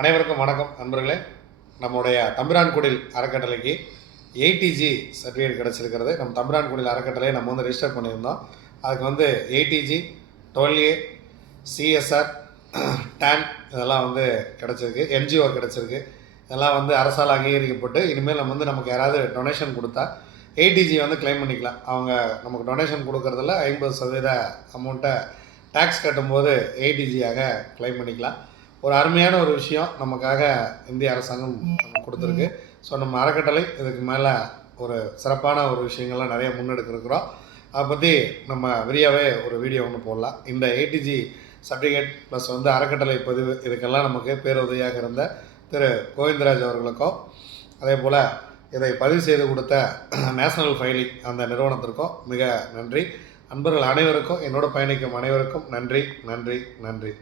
அனைவருக்கும் வணக்கம் நண்பர்களே. நம்முடைய தம்பிரான்குடில் அறக்கட்டளைக்கு எயிட்டிஜி சர்டிஃபிகேட் கிடச்சிருக்கிறது. நம்ம தம்பிரான்குடில் அறக்கட்டளையை நம்ம வந்து ரெஜிஸ்டர் பண்ணியிருந்தோம். அதுக்கு வந்து eighty G twelve A CSR TAN இதெல்லாம் வந்து கிடச்சிருக்கு. என்ஜிஓ கிடச்சிருக்கு. இதெல்லாம் வந்து அரசால் அங்கீகரிக்கப்பட்டு இனிமேல் நம்ம வந்து நமக்கு யாராவது டொனேஷன் கொடுத்தா எயிட்டிஜி வந்து க்ளைம் பண்ணிக்கலாம். அவங்க நமக்கு டொனேஷன் கொடுக்குறதில் ஐம்பது சதவீத அமௌண்ட்டை டேக்ஸ் கட்டும்போது எயிட்டிஜியாக க்ளைம் பண்ணிக்கலாம். ஒரு அருமையான ஒரு விஷயம் நமக்காக இந்திய அரசாங்கம் கொடுத்துருக்கு. ஸோ நம்ம அறக்கட்டளை இதுக்கு மேலே ஒரு சிறப்பான ஒரு விஷயங்கள்லாம் நிறைய முன்னெடுக்கிறோம் அதை பற்றி நம்ம விரியாவே ஒரு வீடியோ ஒன்று போடலாம். இந்த ஏடிஜி சர்டிஃபிகேட் ப்ளஸ் வந்து அறக்கட்டளை பதிவு இதுக்கெல்லாம் நமக்கு பேருதவியாக இருந்த திரு கோவிந்தராஜ் அவர்களுக்கும் அதே போல் இதை பதிவு செய்து கொடுத்த நேஷனல் ஃபைலிங் அந்த நிறுவனத்திற்கும் மிக நன்றி. அன்பர்கள் அனைவருக்கும் என்னோட பயணிக்கும் அனைவருக்கும் நன்றி நன்றி நன்றி.